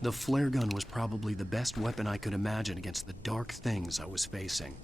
The flare gun was probably the best weapon I could imagine against the dark things I was facing.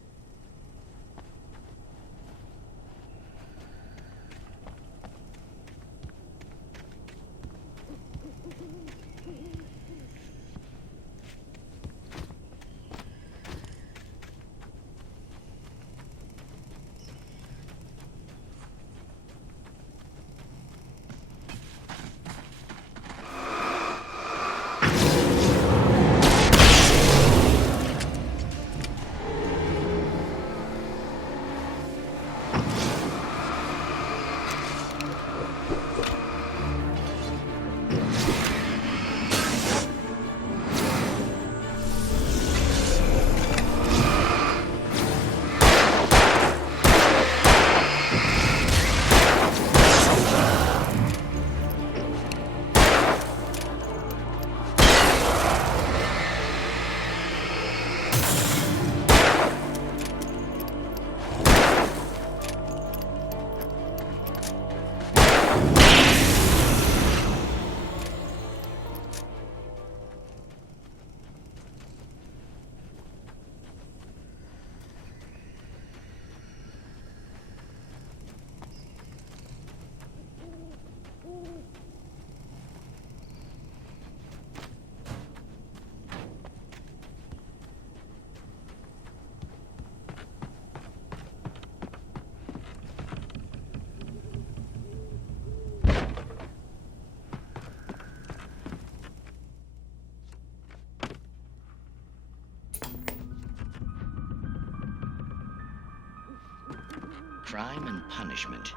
Crime and punishment.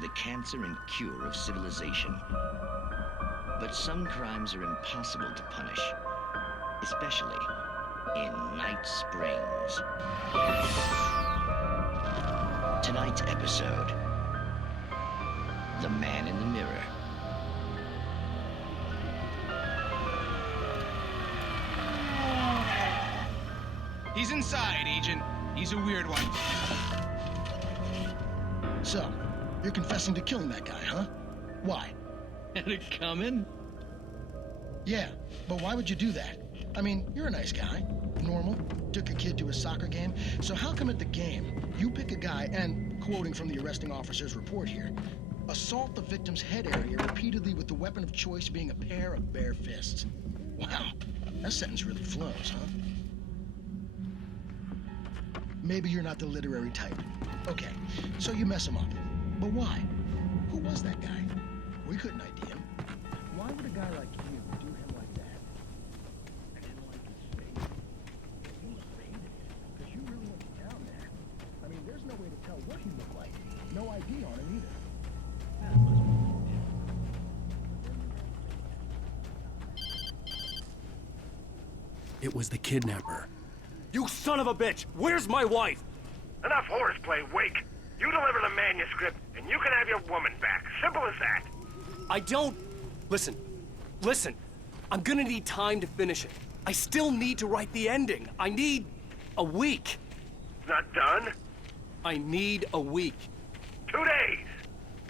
The cancer and cure of civilization. But some crimes are impossible to punish, especially in Night Springs. Tonight's episode, The Man in the Mirror. He's inside, Agent. He's a weird one. So, you're confessing to killing that guy, huh? Why? Had it coming? Yeah, but why would you do that? I mean, you're a nice guy. Normal. Took a kid to a soccer game. So how come at the game, you pick a guy and, quoting from the arresting officer's report here, assault the victim's head area repeatedly with the weapon of choice being a pair of bare fists? Wow, that sentence really flows, huh? Maybe you're not the literary type. Okay, so you mess him up. But why? Who was that guy? We couldn't ID him. Why would a guy like you do him like that? I didn't like his face. You evaded it, because you really went down there. I mean, there's no way to tell what he looked like. No ID on him either. It was the kidnapper. You son of a bitch! Where's my wife? Enough horseplay, Wake. You deliver the manuscript, and you can have your woman back. Simple as that. I don't... Listen. I'm gonna need time to finish it. I still need to write the ending. I need a week. It's not done? I need a week. 2 days.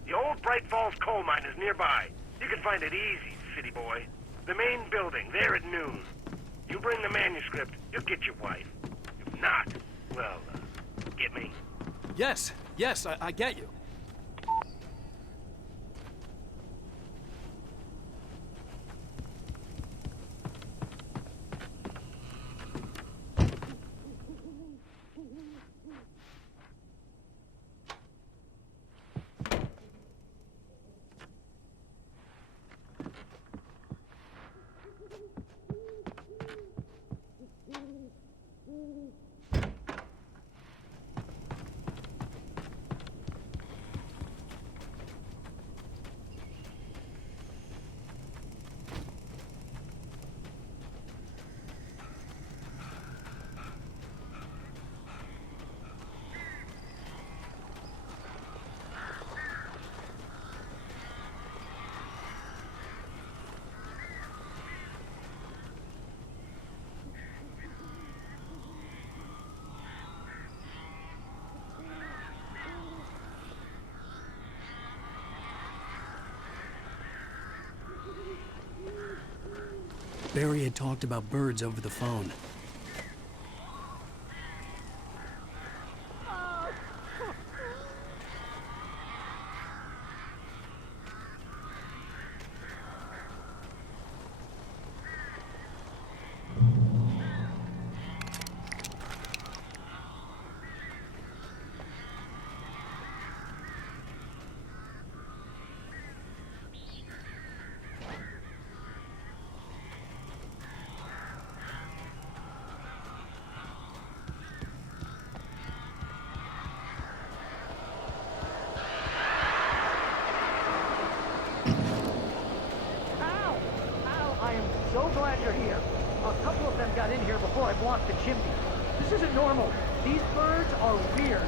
The old Bright Falls coal mine is nearby. You can find it easy, city boy. The main building, there at noon. You bring the manuscript, you'll get your wife. If not, well, get me? Yes, I get you. Barry had talked about birds over the phone. I am so glad you're here. A couple of them got in here before I blocked the chimney. This isn't normal. These birds are weird.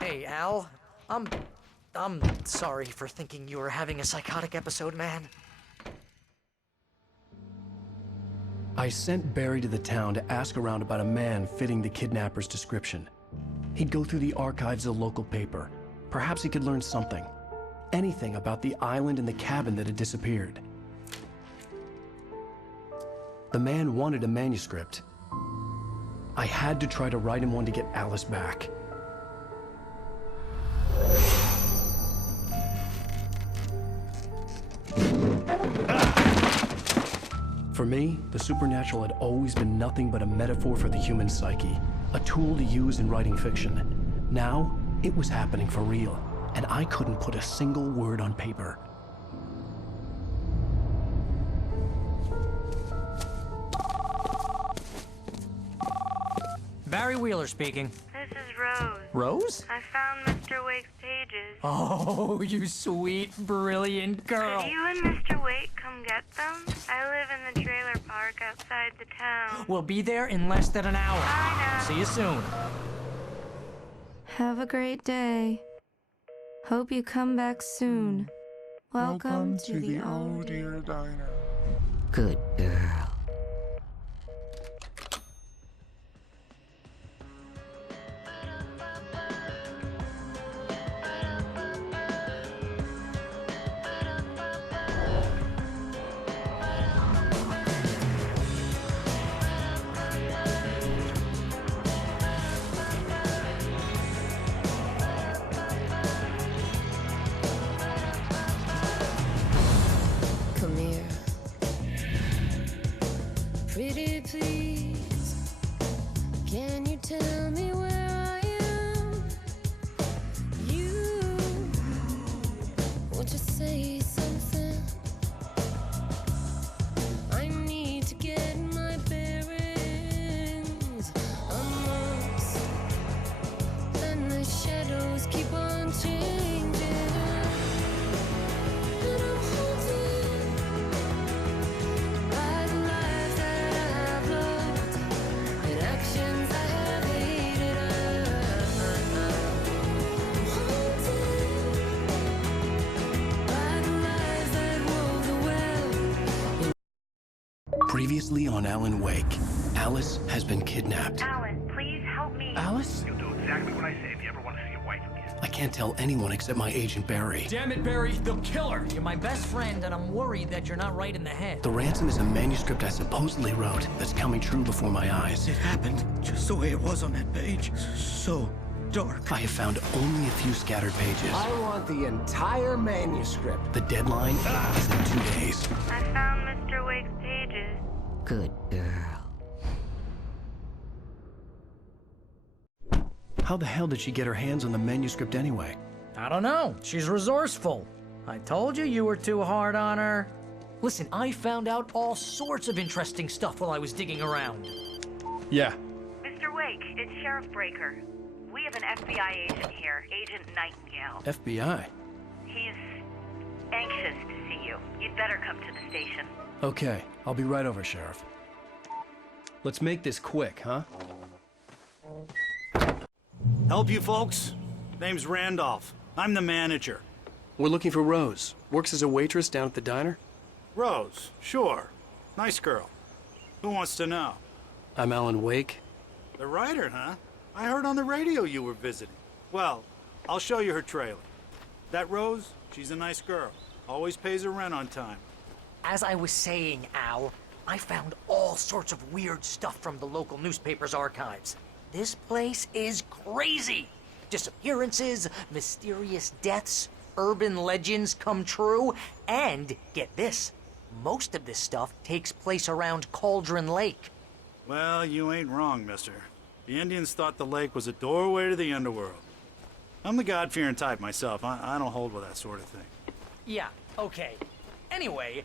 Hey, Al. I'm sorry for thinking you were having a psychotic episode, man. I sent Barry to the town to ask around about a man fitting the kidnapper's description. He'd go through the archives of the local paper. Perhaps he could learn something. Anything about the island and the cabin that had disappeared. The man wanted a manuscript. I had to try to write him one to get Alice back. For me, the supernatural had always been nothing but a metaphor for the human psyche, a tool to use in writing fiction. Now, it was happening for real, and I couldn't put a single word on paper. Barry Wheeler speaking. This is Rose. Rose? I found Mr. Wake's pages. Oh, you sweet, brilliant girl. Could you and Mr. Wake come get them? I live in the trailer park outside the town. We'll be there in less than an hour. I know. See you soon. Have a great day. Hope you come back soon. Welcome to the Oh Dear Diner. Good girl. Come here. Pretty please, can you tell me where I am? You, won't you say something? I need to get my bearings. I'm lost, and the shadows keep on changing. And I'm haunted by the lives that I have loved and actions I have hated. I'm haunted by the lies that wove the web. Previously on Alan Wake, Alice has been kidnapped. Alan, please help me. Alice? You'll do exactly what I say if you ever want to see your wife again. I can't tell anyone except my agent Barry. Damn it, Barry, they'll kill her. You're my best friend, and I'm worried that you're not right in the head. The ransom is a manuscript I supposedly wrote that's coming true before my eyes. It happened just the way it was on that page. So dark. I have found only a few scattered pages. I want the entire manuscript. The deadline is in 2 days. I found Mr. Wake's pages. Good girl. How the hell did she get her hands on the manuscript anyway? I don't know. She's resourceful. I told you you were too hard on her. Listen, I found out all sorts of interesting stuff while I was digging around. Yeah. Mr. Wake, it's Sheriff Breaker. We have an FBI agent here, Agent Nightingale. FBI? He's anxious to see you. You'd better come to the station. Okay, I'll be right over, Sheriff. Let's make this quick, huh? Help you folks? Name's Randolph. I'm the manager. We're looking for Rose. Works as a waitress down at the diner. Rose, sure. Nice girl. Who wants to know? I'm Alan Wake. The writer, huh? I heard on the radio you were visiting. Well, I'll show you her trailer. That Rose, she's a nice girl. Always pays her rent on time. As I was saying, Al, I found all sorts of weird stuff from the local newspaper's archives. This place is crazy. Disappearances, mysterious deaths, urban legends come true, and get this, most of this stuff takes place around Cauldron Lake. Well, you ain't wrong, mister. The Indians thought the lake was a doorway to the underworld. I'm the God-fearing type myself. I don't hold with that sort of thing. Yeah, okay. Anyway,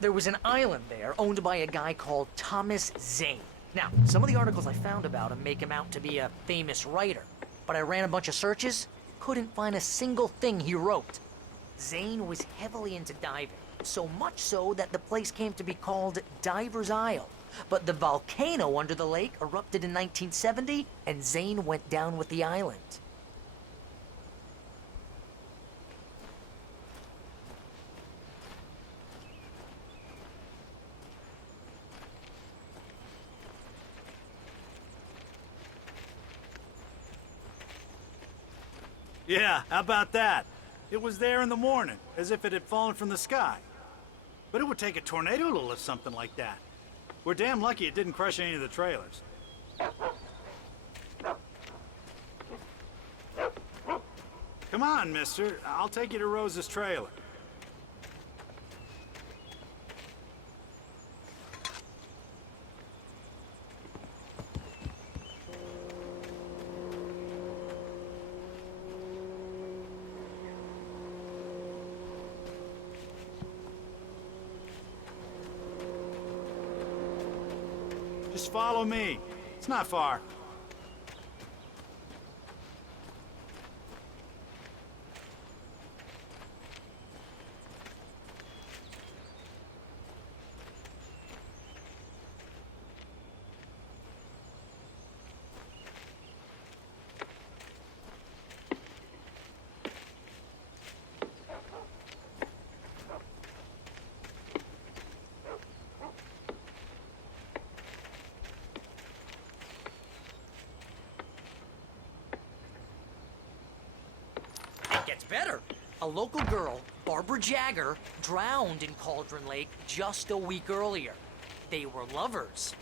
there was an island there owned by a guy called Thomas Zane. Now, some of the articles I found about him make him out to be a famous writer, but I ran a bunch of searches, couldn't find a single thing he wrote. Zane was heavily into diving, so much so that the place came to be called Diver's Isle. But the volcano under the lake erupted in 1970, and Zane went down with the island. Yeah, how about that? It was there in the morning, as if it had fallen from the sky. But it would take a tornado to lift something like that. We're damn lucky it didn't crush any of the trailers. Come on, mister. I'll take you to Rose's trailer. Just follow me. It's not far. better. A local girl, Barbara Jagger, drowned in Cauldron Lake just a week earlier. They were lovers.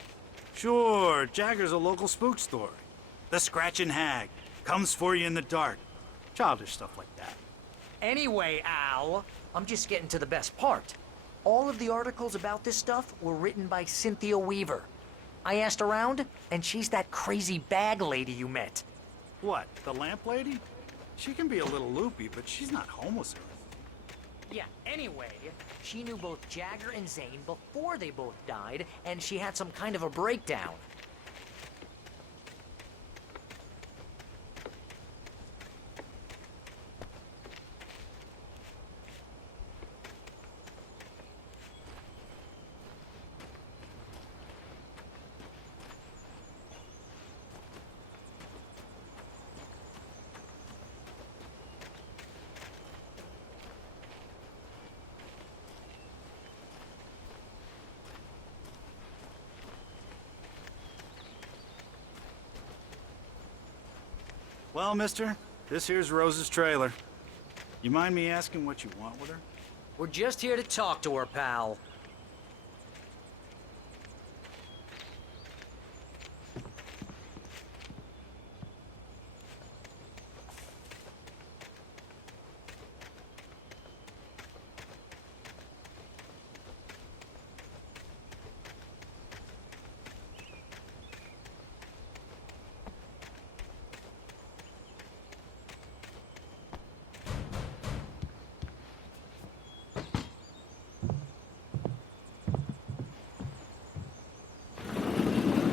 Sure, Jagger's a local spook story. The Scratching Hag comes for you in the dark. Childish stuff like that. Anyway, Al, I'm just getting to the best part. All of the articles about this stuff were written by Cynthia Weaver. I asked around, and she's that crazy bag lady you met. What, the lamp lady? She can be a little loopy, but she's not homeless or anything. Yeah, anyway, she knew both Jagger and Zane before they both died, and she had some kind of a breakdown. Well, mister, this here's Rose's trailer. You mind me asking what you want with her? We're just here to talk to her, pal.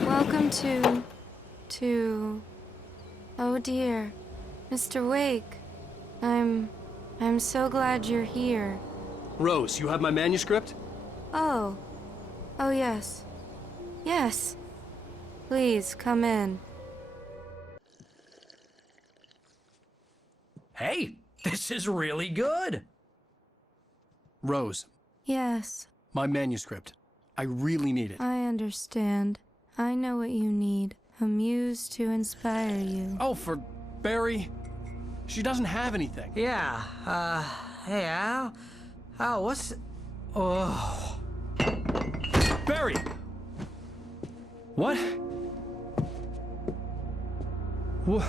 Welcome to... Oh dear. Mr. Wake. I'm so glad you're here. Rose, you have my manuscript? Oh. Oh yes. Yes. Please, come in. Hey, this is really good. Rose, Yes, my manuscript. I really need it. I understand. I know what you need. A muse to inspire you. Oh, for Barry? She doesn't have anything. Yeah, hey, Al? Al, what's... Oh... Barry! What? What?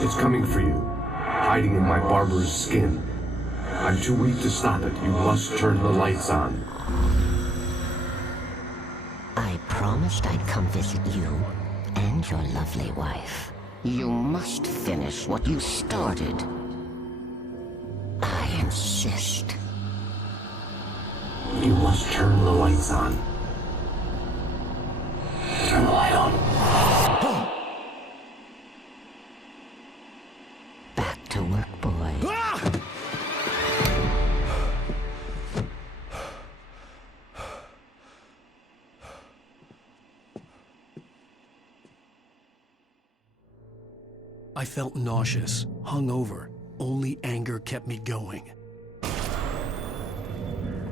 It's coming for you, hiding in my barber's skin. I'm too weak to stop it. You must turn the lights on. I promised I'd come visit you and your lovely wife. You must finish what you started. I insist. You must turn the lights on. Turn the light on. Back to work, boy. I felt nauseous, hungover. Only anger kept me going.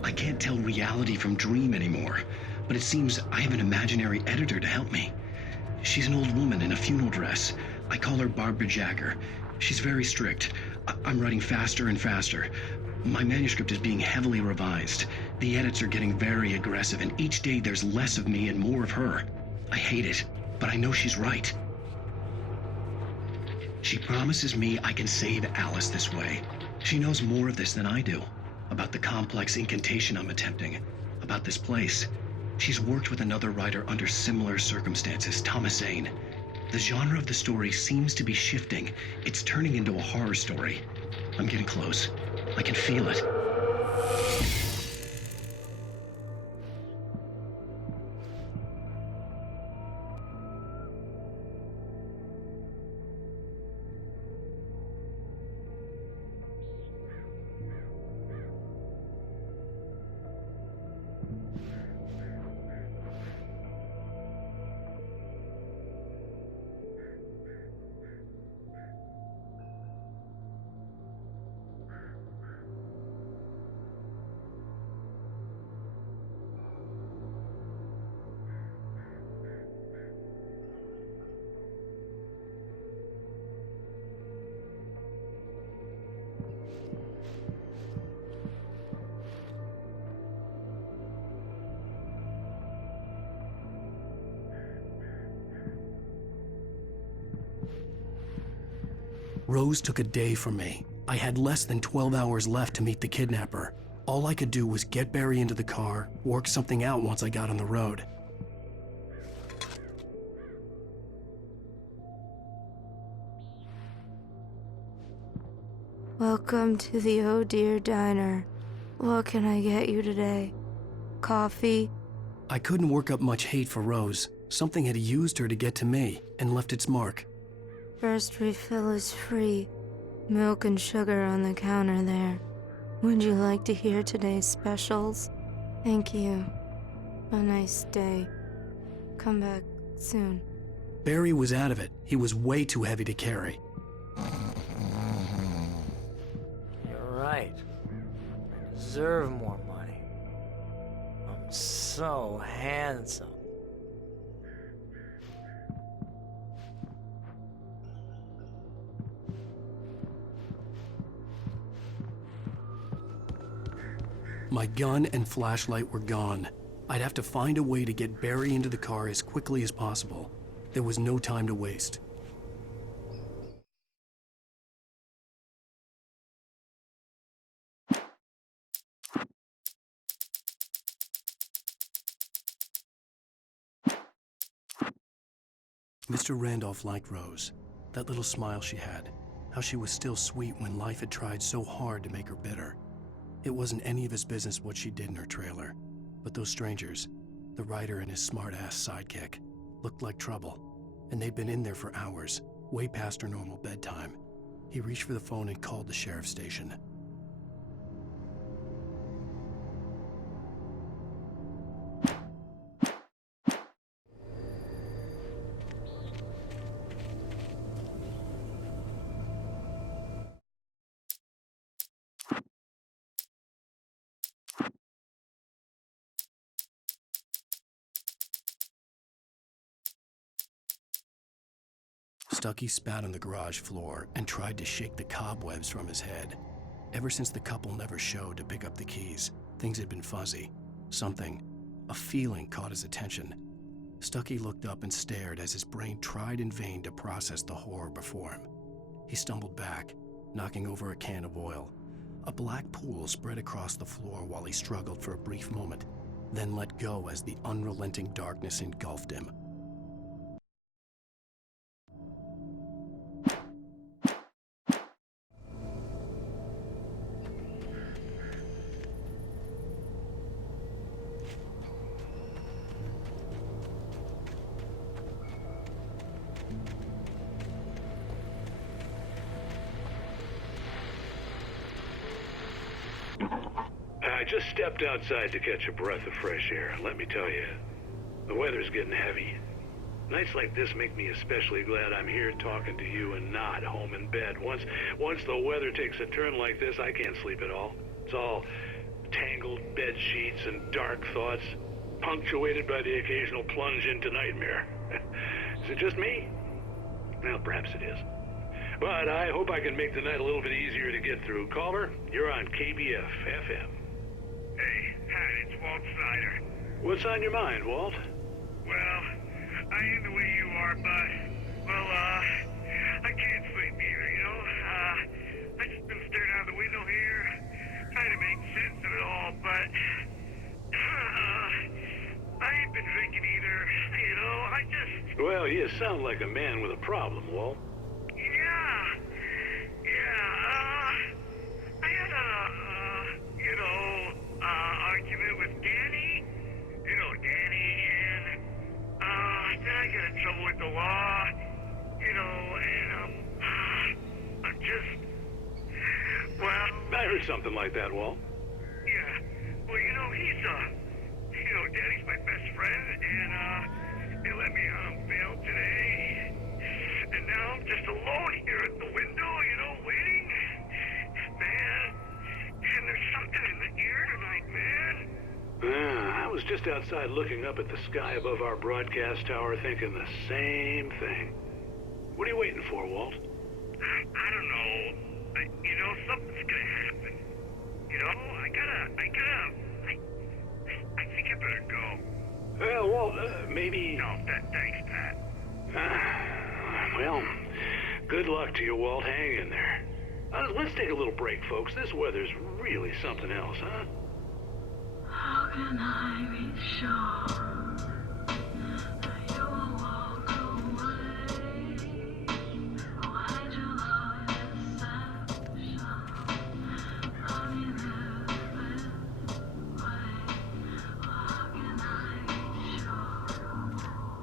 I can't tell reality from dream anymore, but it seems I have an imaginary editor to help me. She's an old woman in a funeral dress. I call her Barbara Jagger. She's very strict. I'm writing faster and faster. My manuscript is being heavily revised. The edits are getting very aggressive, and each day there's less of me and more of her. I hate it, but I know she's right. She promises me I can save Alice this way. She knows more of this than I do. About the complex incantation I'm attempting. About this place. She's worked with another writer under similar circumstances, Thomas Zane. The genre of the story seems to be shifting. It's turning into a horror story. I'm getting close. I can feel it. Rose took a day from me. I had less than 12 hours left to meet the kidnapper. All I could do was get Barry into the car, work something out once I got on the road. Welcome to the Oh Dear Diner. What can I get you today? Coffee? I couldn't work up much hate for Rose. Something had used her to get to me and left its mark. First refill is free. Milk and sugar on the counter there. Would you like to hear today's specials? Thank you. A nice day. Come back soon. Barry was out of it. He was way too heavy to carry. You're right. I deserve more money. I'm so handsome. My gun and flashlight were gone. I'd have to find a way to get Barry into the car as quickly as possible. There was no time to waste. Mr. Randolph liked Rose. That little smile she had. How she was still sweet when life had tried so hard to make her bitter. It wasn't any of his business what she did in her trailer. But those strangers, the writer and his smart-ass sidekick, looked like trouble. And they'd been in there for hours, way past her normal bedtime. He reached for the phone and called the sheriff's station. Stucky spat on the garage floor and tried to shake the cobwebs from his head. Ever since the couple never showed to pick up the keys, things had been fuzzy. Something, a feeling caught his attention. Stucky looked up and stared as his brain tried in vain to process the horror before him. He stumbled back, knocking over a can of oil. A black pool spread across the floor while he struggled for a brief moment, then let go as the unrelenting darkness engulfed him. I just stepped outside to catch a breath of fresh air. Let me tell you, the weather's getting heavy. Nights like this make me especially glad I'm here talking to you and not home in bed. Once the weather takes a turn like this, I can't sleep at all. It's all tangled bed sheets and dark thoughts, punctuated by the occasional plunge into nightmare. Is it just me? Well, perhaps it is. But I hope I can make the night a little bit easier to get through. Caller, you're on KBF FM. Hey, Pat, it's Walt Snyder. What's on your mind, Walt? Well, I ain't the way you are, but, well, I can't sleep either, you know? I just been staring out the window here, trying to make sense of it all, but, I ain't been drinking either, you know? I just... Well, you sound like a man with a problem, Walt. I had argument with Danny. You know Danny, and, then I got in trouble with the law, you know, and, I'm just, well... I heard something like that, Walt. Yeah, well, you know, Danny's my best friend, and, they let me on bail today. And now I'm just alone here at the window, you know, waiting. Man, and there's something in the air tonight, man. I was just outside looking up at the sky above our broadcast tower thinking the same thing. What are you waiting for, Walt? I don't know. You know, something's gonna happen. You know, I think I better go. Well, Walt, maybe... No, thanks, Pat. Well, Good luck to you, Walt. Hang in there. Let's take a little break, folks. This weather's really something else, huh? How can I be sure you will walk away? Why'd you love deception? Honey, live this way. How can I be sure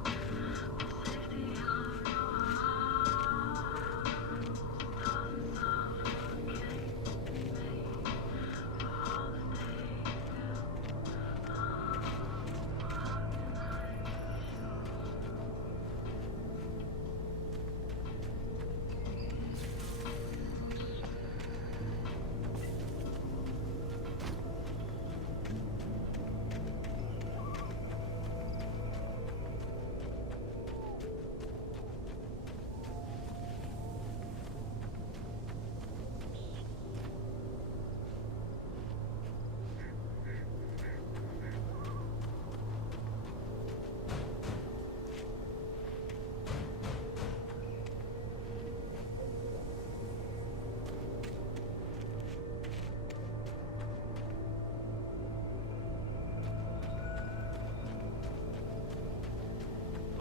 the safety of your heart doesn't suffocate me for all the days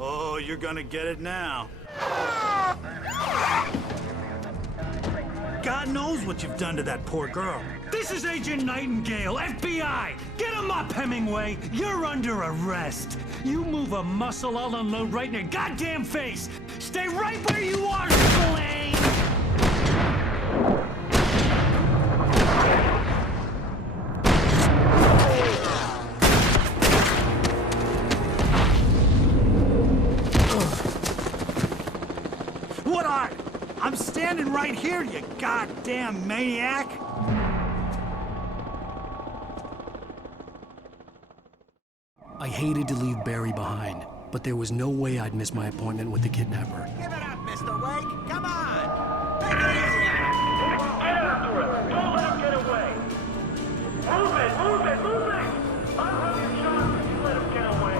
Oh, you're gonna get it now. God knows what you've done to that poor girl. This is Agent Nightingale, FBI! Get him up, Hemingway! You're under arrest! You move a muscle, I'll unload right in your goddamn face! Stay right where you are, Spillane! What are? I'm standing right here, you goddamn maniac! I hated to leave Barry behind, but there was no way I'd miss my appointment with the kidnapper. Give it up, Mr. Wake. Come on. Take it easy on him. Get after him. Don't let him get away. Move it, move it, move it. I'll have you shot if you let him get away.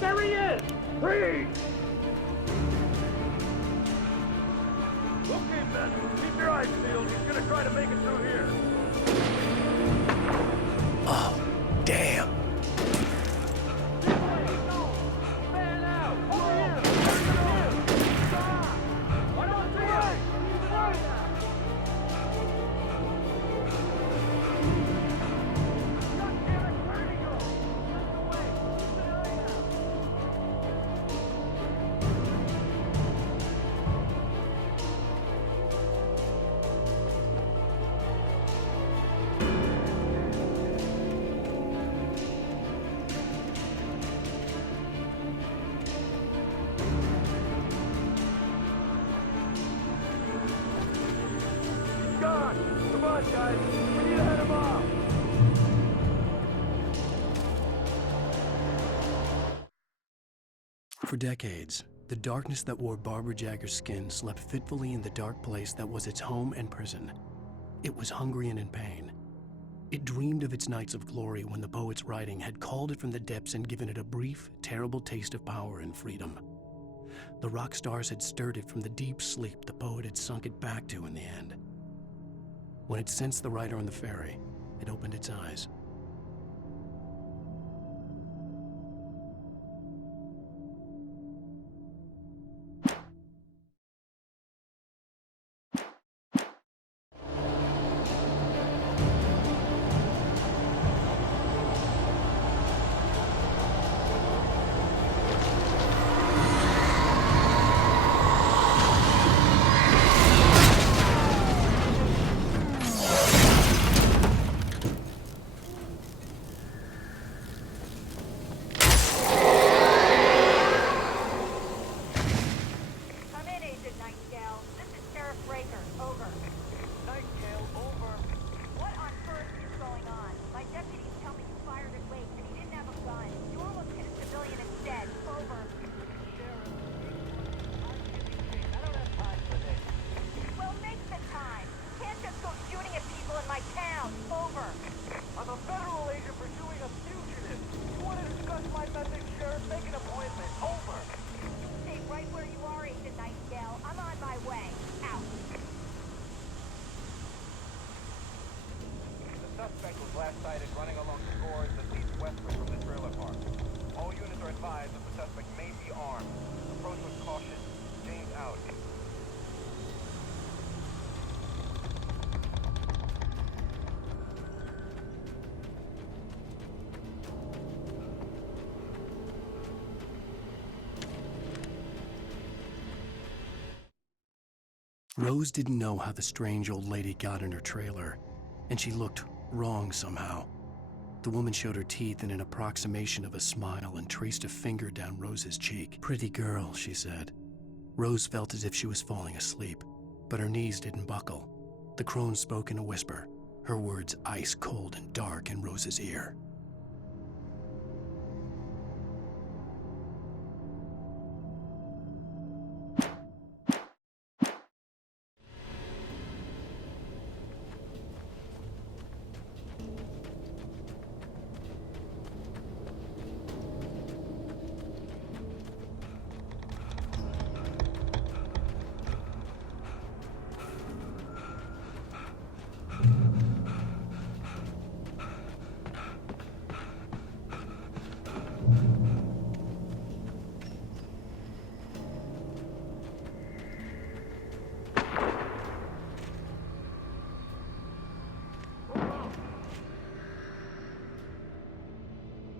There he is! Freeze! Okay, men, keep your eyes peeled. He's gonna try to make it through here. Oh, damn. Come on, guys. We need to head him off. For decades, the darkness that wore Barbara Jagger's skin slept fitfully in the dark place that was its home and prison. It was hungry and in pain. It dreamed of its nights of glory when the poet's writing had called it from the depths and given it a brief, terrible taste of power and freedom. The rock stars had stirred it from the deep sleep the poet had sunk it back to in the end. When it sensed the writer on the ferry, it opened its eyes. suspect was last sighted running along scores that leads westward from the trailer park. All units are advised that the suspect may be armed. Approach with caution. James out. Rose didn't know how the strange old lady got in her trailer, and she looked wrong somehow. The woman showed her teeth in an approximation of a smile and traced a finger down Rose's cheek. "Pretty girl," she said. Rose felt as if she was falling asleep, but her knees didn't buckle. The crone spoke in a whisper, her words ice cold and dark in Rose's ear.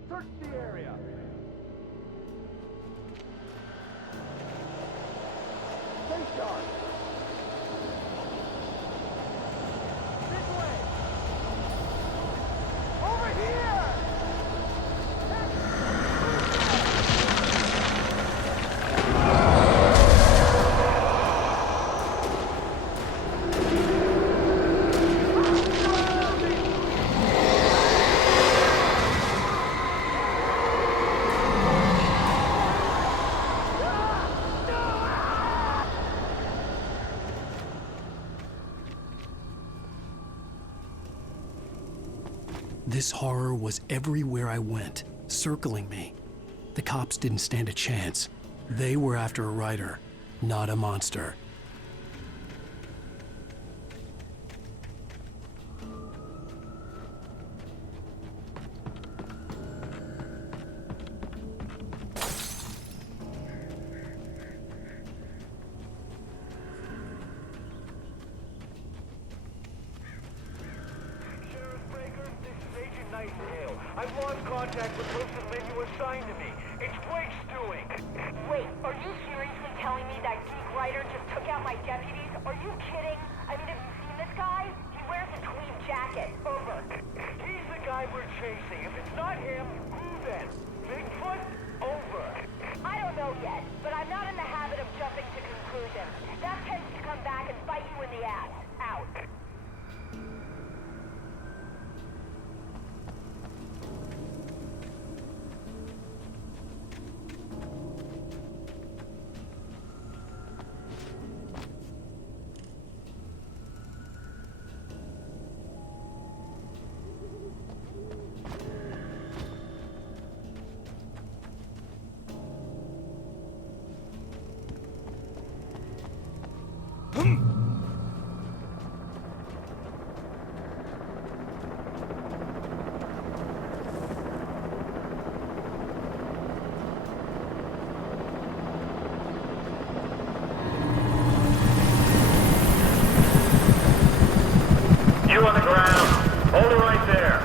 Search the area. Stay sharp. This way. Over here. This horror was everywhere I went, circling me. The cops didn't stand a chance. They were after a writer, not a monster. I've lost contact with Wilson men you assigned to me. It's Blake's doing. Wait, are you seriously telling me that geek writer just took out my deputies? Are you kidding? I mean, have you seen this guy? He wears a tweed jacket. Over. He's the guy we're chasing. If it's not him, who then? Bigfoot? Over. I don't know yet, but I'm not in the habit of jumping to conclusions. That tends to come back and bite you in the ass. Out. You on the ground. Hold it right there.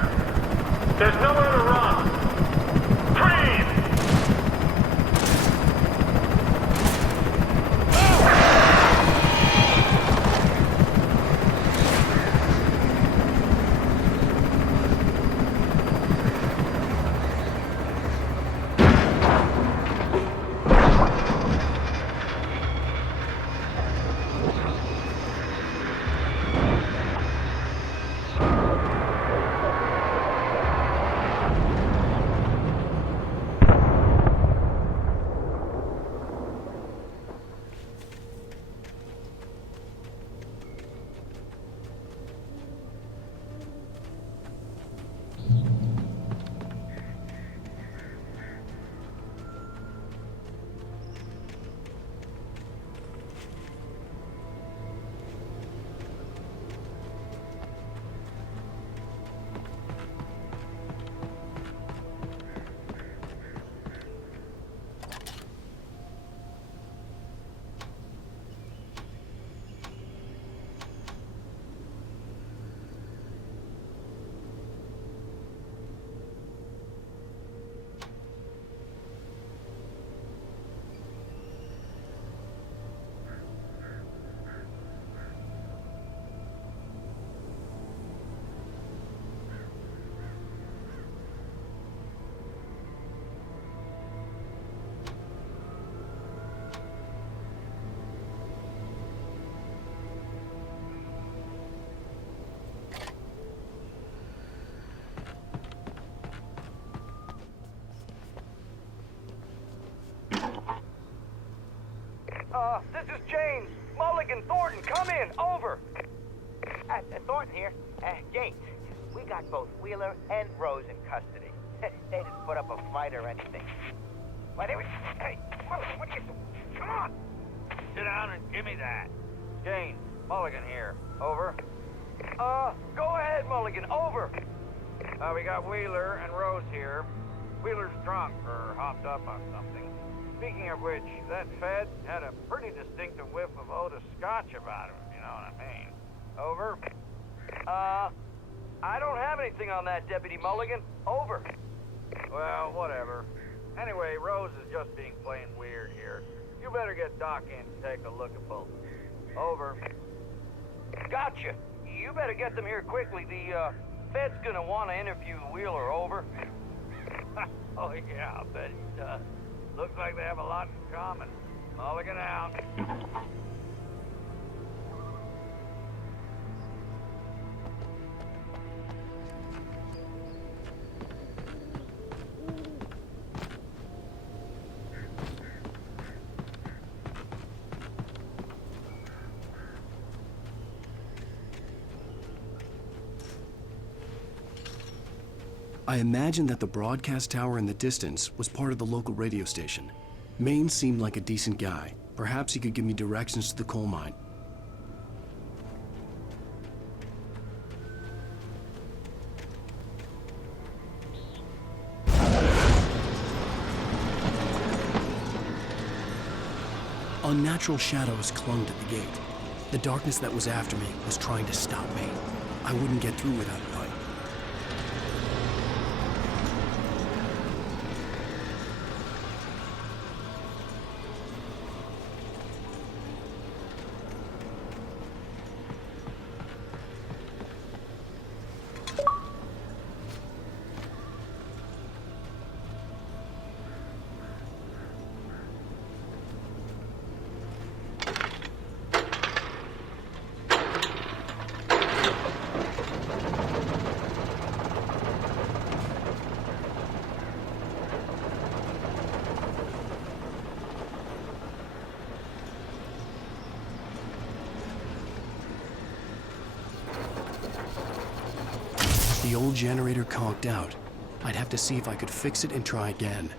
There's nowhere to run. Freeze! This is James. Mulligan, Thornton, come in. Over. Thornton here. James, we got both Wheeler and Rose in custody. They didn't put up a fight or anything. Why, they were... Hey, Mulligan, what are you... Come on! Sit down and give me that. James, Mulligan here. Over. Go ahead, Mulligan. Over. We got Wheeler and Rose here. Wheeler's drunk or hopped up on something. Speaking of which, that Fed had a pretty distinctive whiff of Otis Scotch about him, if you know what I mean. Over. I don't have anything on that, Deputy Mulligan. Over. Well, whatever. Anyway, Rose is just being plain weird here. You better get Doc in to take a look at both. Over. Gotcha. You better get them here quickly. The, Fed's gonna want to interview Wheeler. Over. Oh, yeah, I'll bet he does. Looks like they have a lot in common. Mulligan out. I imagined that the broadcast tower in the distance was part of the local radio station. Maine seemed like a decent guy. Perhaps he could give me directions to the coal mine. Unnatural shadows clung to the gate. The darkness that was after me was trying to stop me. I wouldn't get through without a light. The old generator conked out. I'd have to see if I could fix it and try again.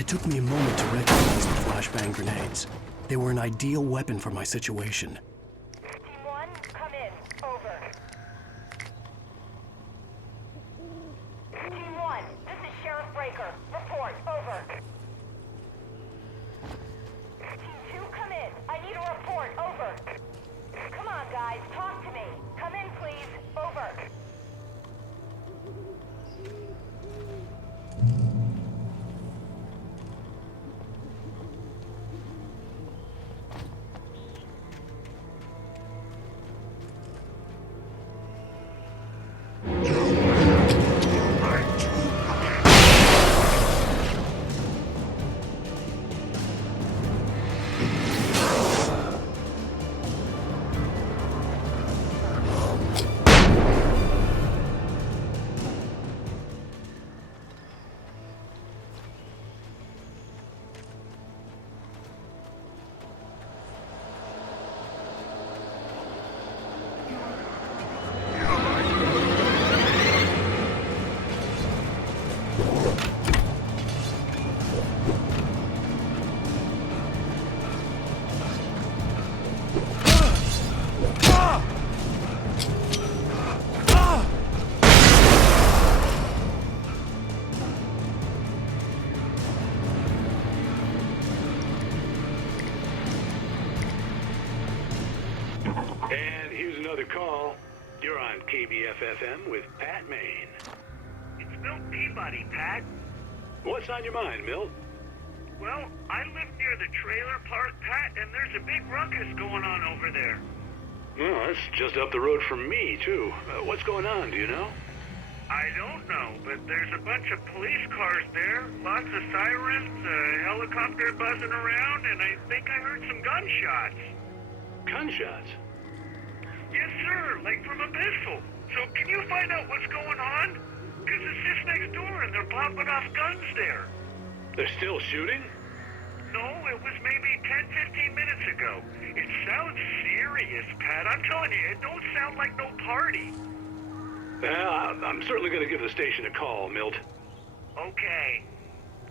It took me a moment to recognize the flashbang grenades. They were an ideal weapon for my situation. Team 1, come in. Over. Team 1, this is Sheriff Breaker. Report. Over. Team 2, come in. I need a report. Over. Come on, guys. Talk to me. Come in, please. Over. And here's another call. You're on KBFFM with Pat Maine. It's Milt Peabody, Pat. What's on your mind, Milt? Well, I live near the trailer park, Pat, and there's a big ruckus going on over there. Well, that's just up the road from me, too. What's going on, do you know? I don't know, but there's a bunch of police cars there, lots of sirens, a helicopter buzzing around, and I think I heard some gunshots. Gunshots? Yes, sir, like from a pistol. So can you find out what's going on? Because it's just next door and they're popping off guns there. They're still shooting? No, it was maybe 10, 15 minutes ago. It sounds serious, Pat. I'm telling you, it don't sound like no party. Well, I'm certainly going to give the station a call, Milt. Okay.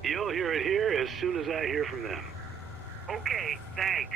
You'll hear it here as soon as I hear from them. Okay, thanks.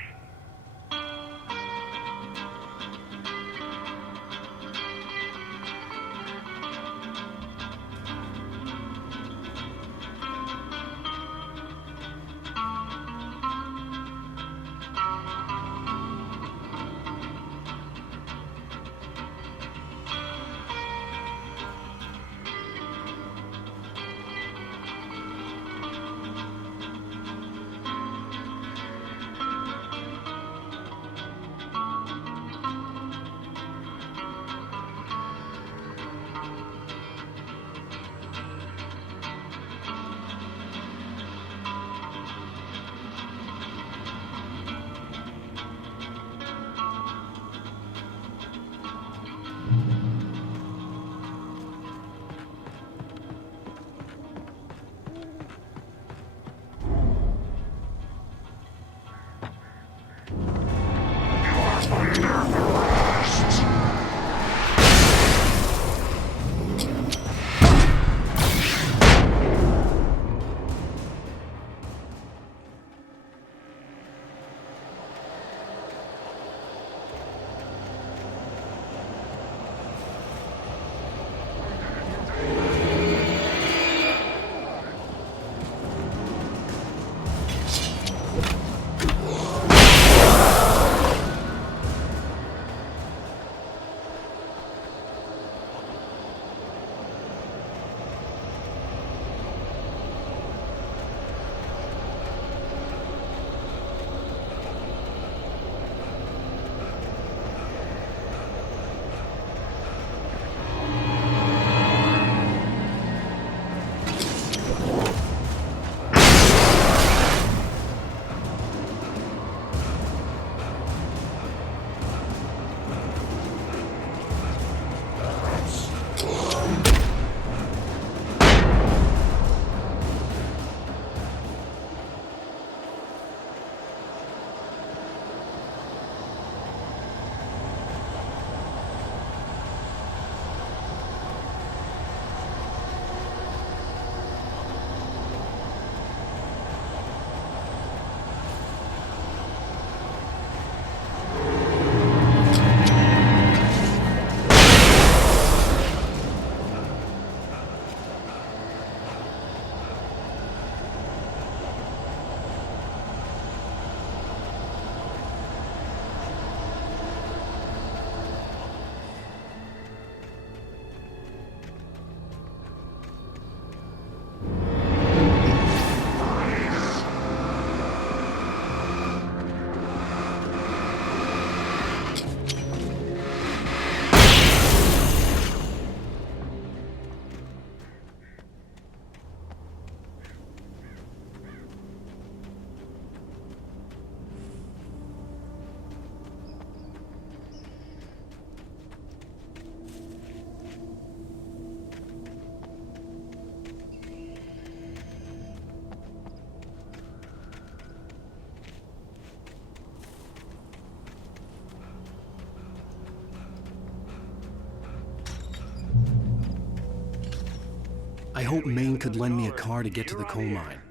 I hope Maine could lend me a car to get to the coal mine.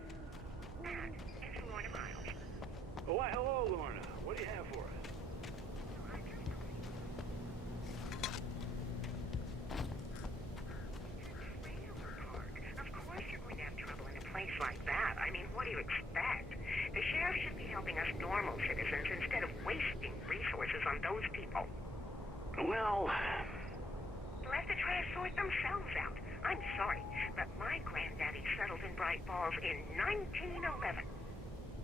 Oh, why, hello, Lorna. What do you have for us? Of course you're going to have trouble in a place like that. I mean, what do you expect? The sheriff should be helping us normal citizens instead of wasting resources on those people. Well... They'll have to try to sort themselves out. I'm sorry, but my granddaddy settled in Bright Falls in 1911.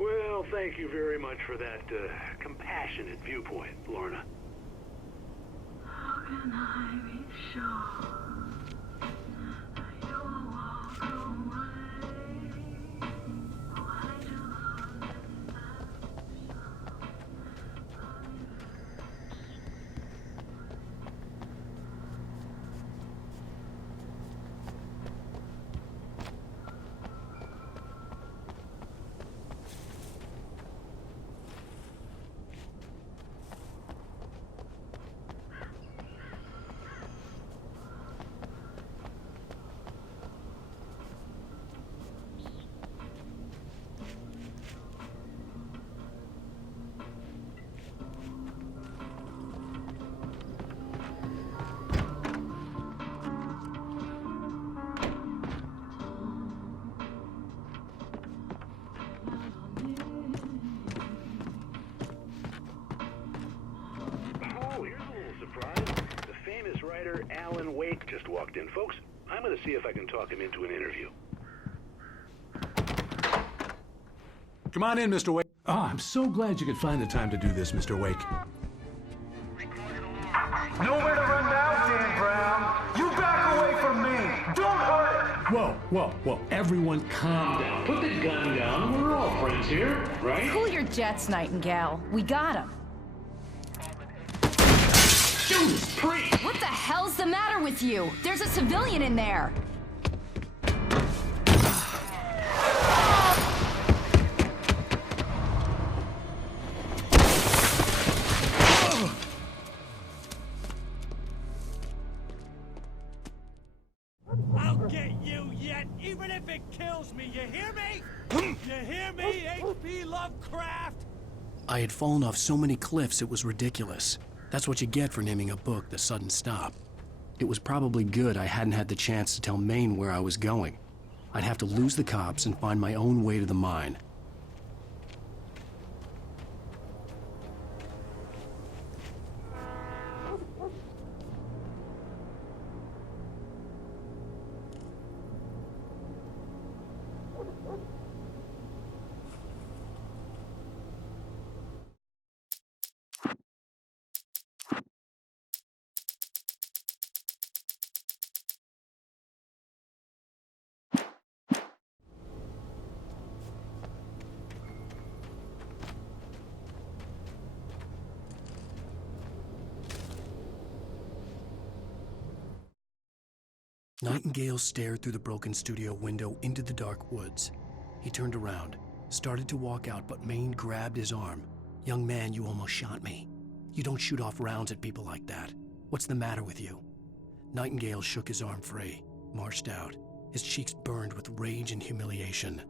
Well, thank you very much for that compassionate viewpoint, Lorna. How can I be sure that you'll walk away? Why do Alan Wake just walked in. Folks, I'm going to see if I can talk him into an interview. Come on in, Mr. Wake. Oh, I'm so glad you could find the time to do this, Mr. Wake. Nowhere to run now, Dan Brown. You back away from me. Don't hurt it. Whoa. Everyone calm down. Put the gun down. We're all friends here, right? Cool your jets, Nightingale. We got him. What the hell's the matter with you? There's a civilian in there. I'll get you yet, even if it kills me. You hear me? You hear me, H.P. Lovecraft? I had fallen off so many cliffs it was ridiculous. That's what you get for naming a book The Sudden Stop. It was probably good I hadn't had the chance to tell Maine where I was going. I'd have to lose the cops and find my own way to the mine. Nightingale stared through the broken studio window into the dark woods. He turned around, started to walk out, but Maine grabbed his arm. "Young man, you almost shot me. You don't shoot off rounds at people like that. What's the matter with you?" Nightingale shook his arm free, marched out. His cheeks burned with rage and humiliation.